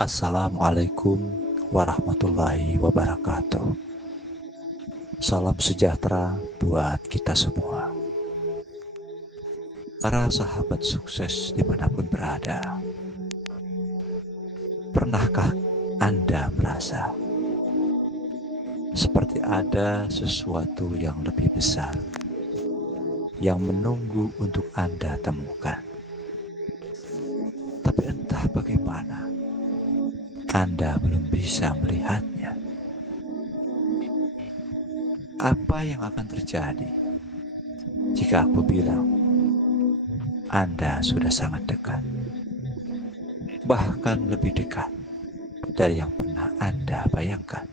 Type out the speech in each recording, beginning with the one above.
Assalamualaikum warahmatullahi wabarakatuh. Salam sejahtera buat kita semua. Para sahabat sukses dimanapun berada, pernahkah Anda merasa seperti ada sesuatu yang lebih besar yang menunggu untuk Anda temukan? Tapi entah bagaimana, Anda belum bisa melihatnya. Apa yang akan terjadi jika aku bilang Anda sudah sangat dekat, bahkan lebih dekat dari yang pernah Anda bayangkan?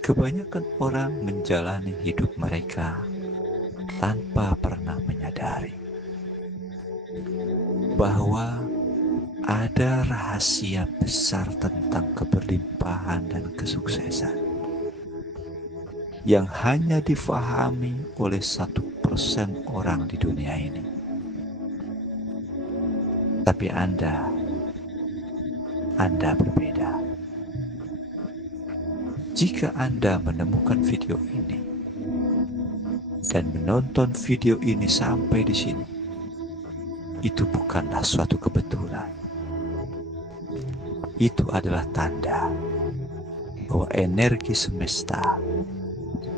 Kebanyakan orang menjalani hidup mereka tanpa pernah menyadari bahwa ada rahasia besar tentang keberlimpahan dan kesuksesan yang hanya difahami oleh 1% orang di dunia ini. Tapi Anda berbeda. Jika Anda menemukan video ini dan menonton video ini sampai di sini, itu bukanlah suatu kebetulan. Itu adalah tanda bahwa energi semesta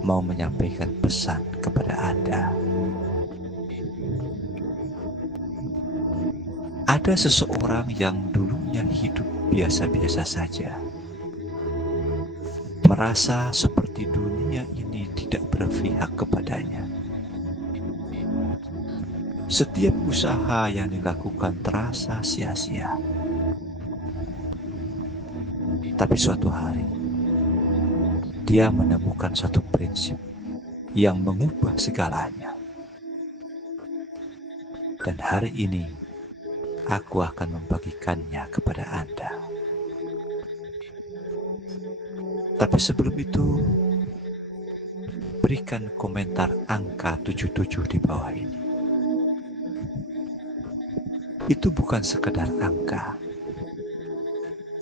mau menyampaikan pesan kepada Anda. Ada seseorang yang dulunya hidup biasa-biasa saja, merasa seperti dunia ini tidak berpihak kepadanya. Setiap usaha yang dilakukan terasa sia-sia. Tapi suatu hari, dia menemukan satu prinsip yang mengubah segalanya. Dan hari ini, aku akan membagikannya kepada Anda. Tapi sebelum itu, berikan komentar angka 77 di bawah ini. Itu bukan sekedar angka.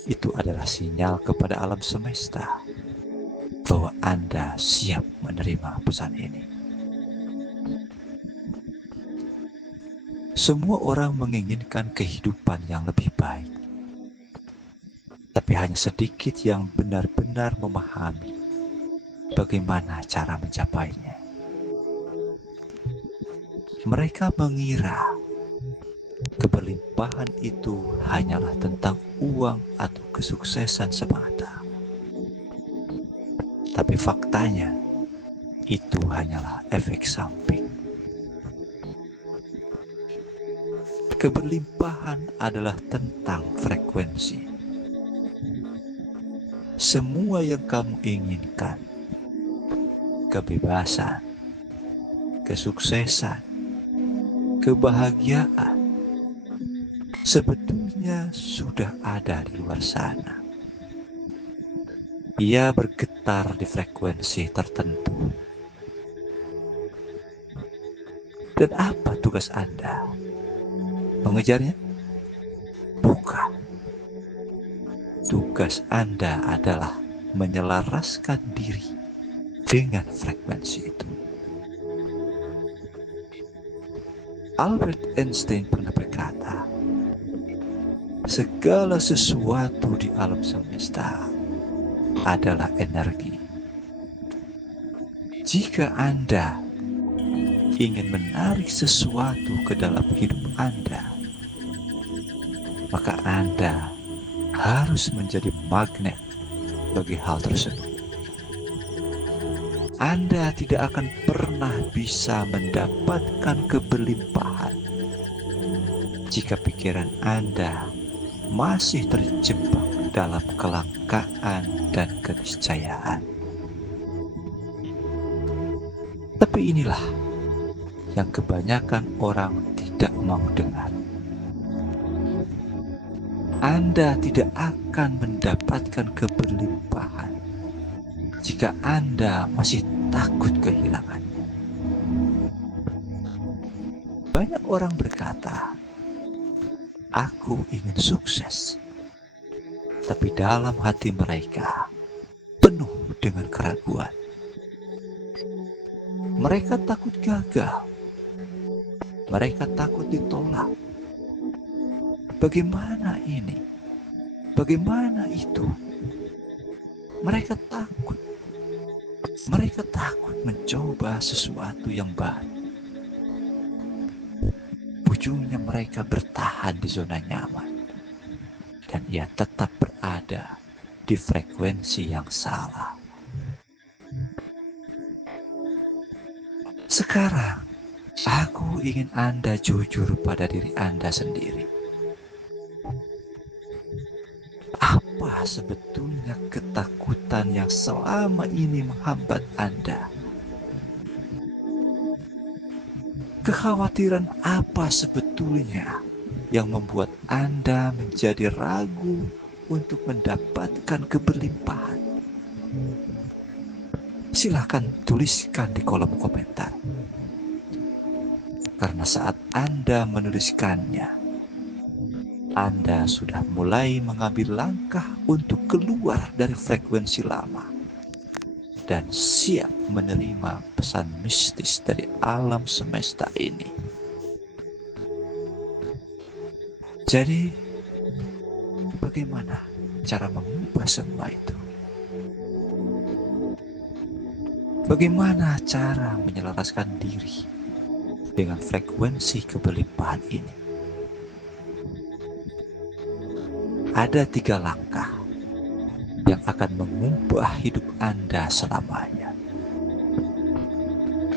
Itu adalah sinyal kepada alam semesta bahwa Anda siap menerima pesan ini. Semua orang menginginkan kehidupan yang lebih baik. Tapi hanya sedikit yang benar-benar memahami bagaimana cara mencapainya. Mereka mengira keberlimpahan itu hanyalah tentang uang atau kesuksesan semata. Tapi faktanya, itu hanyalah efek samping. Keberlimpahan adalah tentang frekuensi. Semua yang kamu inginkan, kebebasan, kesuksesan, kebahagiaan, sebetulnya sudah ada di luar sana. Ia bergetar di frekuensi tertentu. Dan apa tugas Anda? Mengejarnya? Bukan. Tugas Anda adalah menyelaraskan diri dengan frekuensi itu. Albert Einstein pernah berkata, segala sesuatu di alam semesta adalah energi. Jika Anda ingin menarik sesuatu ke dalam hidup Anda, maka Anda harus menjadi magnet bagi hal tersebut. Anda tidak akan pernah bisa mendapatkan keberlimpahan jika pikiran Anda masih terjebak dalam kelangkaan dan keniscayaan. Tapi inilah yang kebanyakan orang tidak mau dengar. Anda tidak akan mendapatkan keberlimpahan jika Anda masih takut kehilangannya. Banyak orang berkata, aku ingin sukses. Tapi dalam hati mereka penuh dengan keraguan. Mereka takut gagal. Mereka takut ditolak. Bagaimana ini? Bagaimana itu? Mereka takut. Mereka takut mencoba sesuatu yang baru. Ujungnya mereka bertahan di zona nyaman. Dan ia tetap berada di frekuensi yang salah. Sekarang, aku ingin Anda jujur pada diri Anda sendiri. Apa sebetulnya ketakutan yang selama ini menghambat Anda? Kekhawatiran apa sebetulnya yang membuat Anda menjadi ragu untuk mendapatkan keberlimpahan? Silakan tuliskan di kolom komentar. Karena saat Anda menuliskannya, Anda sudah mulai mengambil langkah untuk keluar dari frekuensi lama dan siap menerima pesan mistis dari alam semesta ini. Jadi, bagaimana cara mengubah semua itu? Bagaimana cara menyelaraskan diri dengan frekuensi keberlimpahan ini? Ada 3 langkah yang akan mengubah hidup Anda selamanya,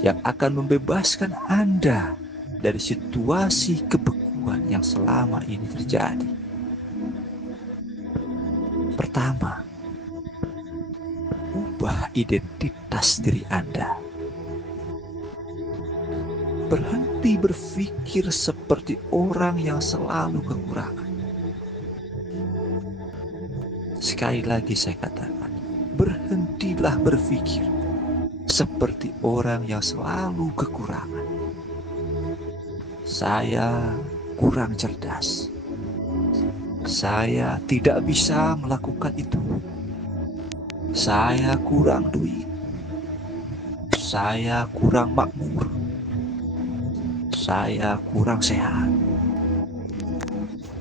yang akan membebaskan Anda dari situasi kebekuan yang selama ini terjadi. Pertama, ubah identitas diri Anda. Berhenti berpikir seperti orang yang selalu kekurangan. Sekali lagi saya katakan, berhentilah berpikir seperti orang yang selalu kekurangan. Saya kurang cerdas. Saya tidak bisa melakukan itu. Saya kurang duit. Saya kurang makmur. Saya kurang sehat.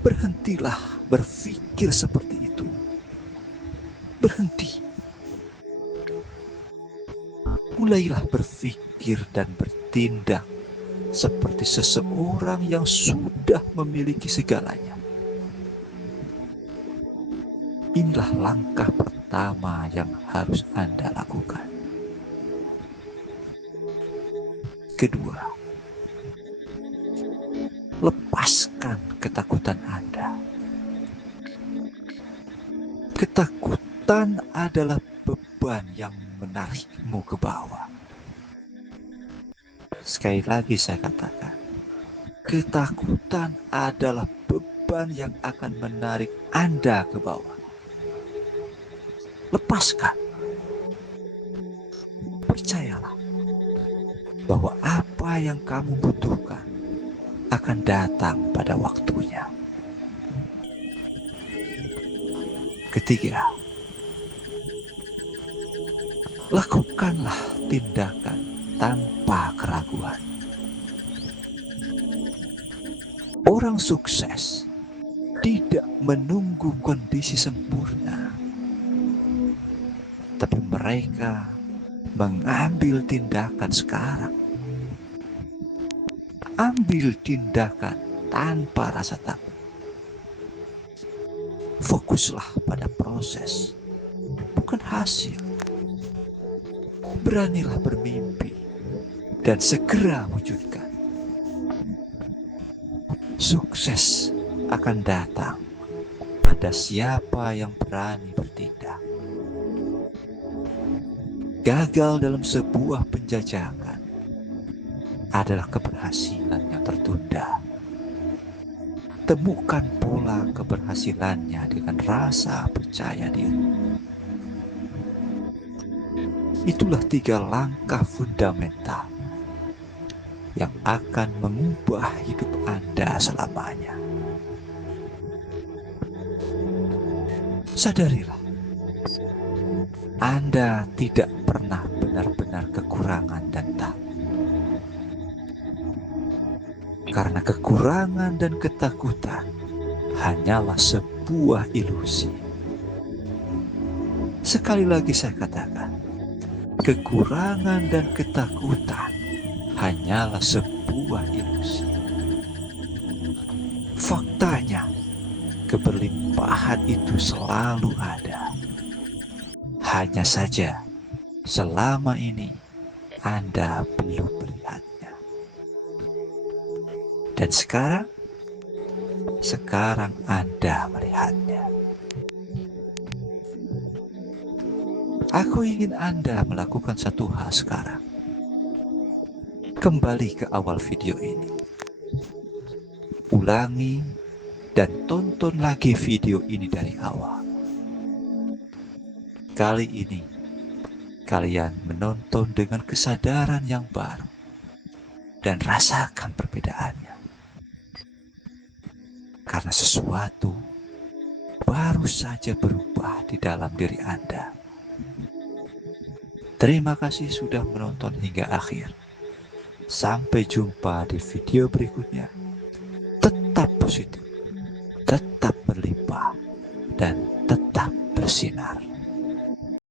Berhentilah berpikir seperti itu. Berhenti. Mulailah berpikir dan bertindak seperti seseorang yang sudah memiliki segalanya. Inilah langkah pertama yang harus Anda lakukan. Kedua, lepaskan ketakutan Anda. Ketakutan adalah beban yang menarikmu ke bawah. Sekali lagi saya katakan, ketakutan adalah beban yang akan menarik Anda ke bawah. Lepaskan. Percayalah bahwa apa yang kamu butuhkan akan datang pada waktunya. Ketiga, lakukanlah tindakan tanpa keraguan. Orang sukses tidak menunggu kondisi sempurna, tapi mereka mengambil tindakan sekarang. Ambil tindakan tanpa rasa takut. Fokuslah pada proses, bukan hasil. Beranilah bermimpi dan segera wujudkan. Sukses akan datang pada siapa yang berani bertindak. Gagal dalam sebuah penjajakan adalah keberhasilan yang tertunda. Temukan pola keberhasilannya dengan rasa percaya diri. Itulah 3 langkah fundamental yang akan mengubah hidup Anda selamanya. Sadarilah, Anda tidak pernah benar-benar kekurangan dan takut. Karena kekurangan dan ketakutan hanyalah sebuah ilusi. Sekali lagi saya katakan, kekurangan dan ketakutan hanyalah sebuah ilusi. Faktanya, keberlimpahan itu selalu ada. Hanya saja, selama ini Anda belum melihatnya. Dan sekarang Anda melihatnya. Aku ingin Anda melakukan satu hal sekarang. Kembali ke awal video ini. Ulangi dan tonton lagi video ini dari awal. Kali ini, kalian menonton dengan kesadaran yang baru dan rasakan perbedaannya. Karena sesuatu baru saja berubah di dalam diri Anda. Terima kasih sudah menonton hingga akhir. Sampai jumpa di video berikutnya. Tetap positif, tetap berlimpah, dan tetap bersinar.